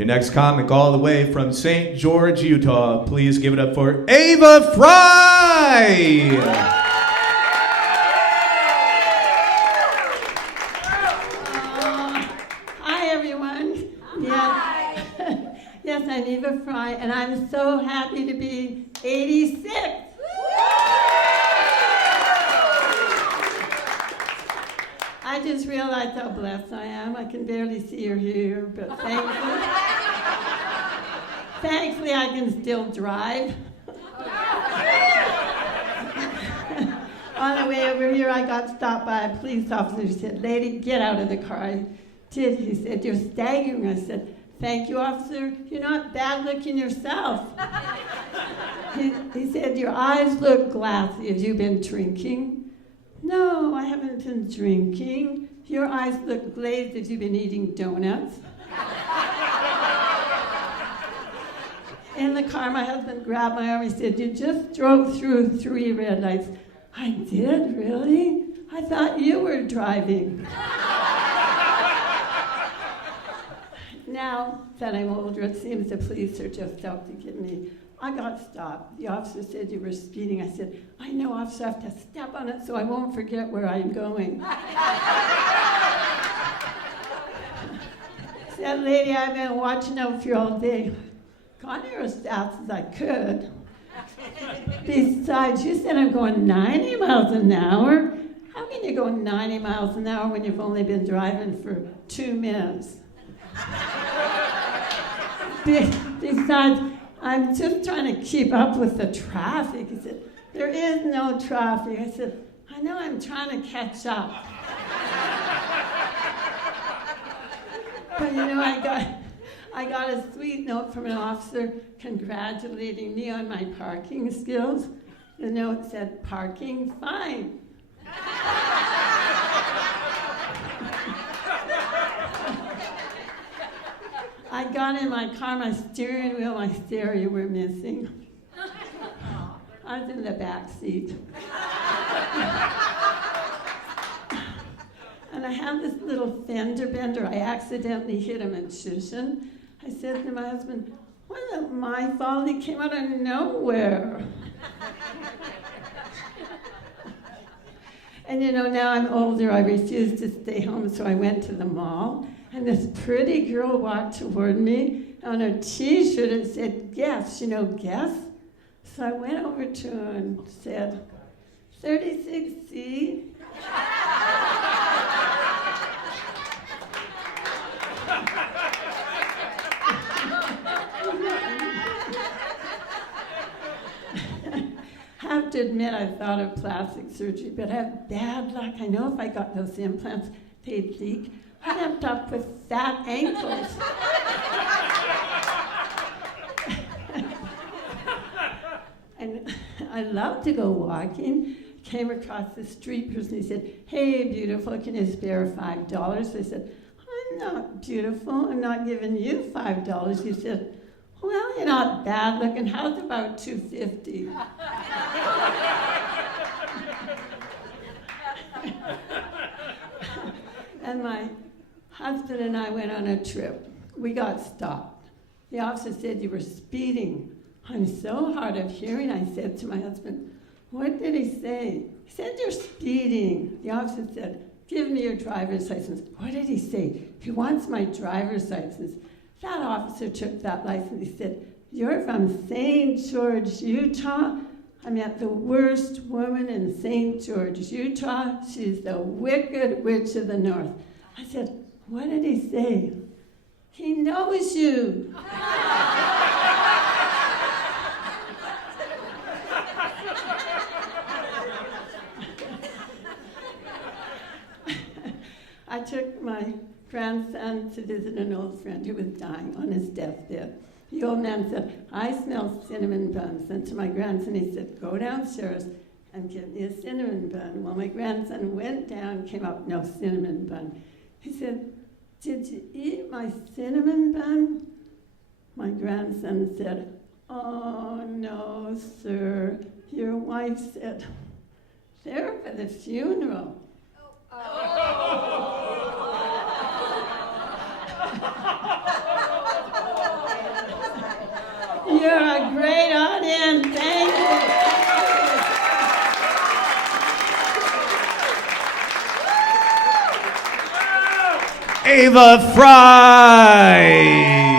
Your next comic all the way from St. George, Utah. Please give it up for Ava Fry! Hi, everyone. Yes. Yes, I'm Eva Fry, and I'm so happy to be 86. I just realized how blessed I am. I can barely see or hear, but thankfully I can still drive. On the way over here, I got stopped by a police officer who said, "Lady, get out of the car." I did. He said, "You're staggering." I said, "Thank you, officer. You're not bad looking yourself." He said, "Your eyes look glassy. Have you been drinking?" "No, I haven't been drinking." "Your eyes look glazed. Have you been eating donuts?" In the car, my husband grabbed my arm. He said, "You just drove through 3 red lights." "I did, really? I thought you were driving." Now that I'm older, it seems the police are just out to get me. I got stopped. The officer said you were speeding. I said, "I know, officer, I have to step on it so I won't forget where I'm going." Said, "Lady, I've been watching out for you all day." Got here as fast as I could. Besides, you said I'm going 90 miles an hour. How can you go 90 miles an hour when you've only been driving for 2 minutes? Besides, I'm just trying to keep up with the traffic. He said, "There is no traffic." I said, "I know, I'm trying to catch up." But you know, I got a sweet note from an officer congratulating me on my parking skills. The note said, "Parking fine." I got in my car, my steering wheel, my stereo were missing. I was in the back seat. And I had this little fender bender. I accidentally hit a magician. I said to my husband, "Wasn't my fault, he came out of nowhere." And you know, now I'm older, I refused to stay home, so I went to the mall. And this pretty girl walked toward me. On her t-shirt it said, "Guess," you know, guess? So I went over to her and said, 36C. I have to admit, I thought of plastic surgery, but I have bad luck. I know if I got those implants, they'd leak. I'd end up with fat ankles. And I love to go walking. Came across the street person. He said, "Hey, beautiful, can you spare $5? I said, "I'm not beautiful. I'm not giving you $5. He said, "Well, you're not bad looking. How's about $2.50? And my husband and I went on a trip. We got stopped. The officer said, "You were speeding." I'm so hard of hearing, I said to my husband, "What did he say?" He said, "You're speeding." The officer said, "Give me your driver's license." What did he say? He wants my driver's license. That officer took that license. He said, "You're from St. George, Utah?" I met the worst woman in St. George, Utah. She's the Wicked Witch of the North. I said, "What did he say?" "He knows you." I took my grandson to visit an old friend who was dying on his deathbed. The old man said, "I smell cinnamon buns." And to my grandson, he said, "Go downstairs and get me a cinnamon bun." Well, my grandson went down, came up, no cinnamon bun. He said, "Did you eat my cinnamon bun?" My grandson said, "Oh, no, sir." Your wife said, "They're for the funeral." Oh. Ava Fry.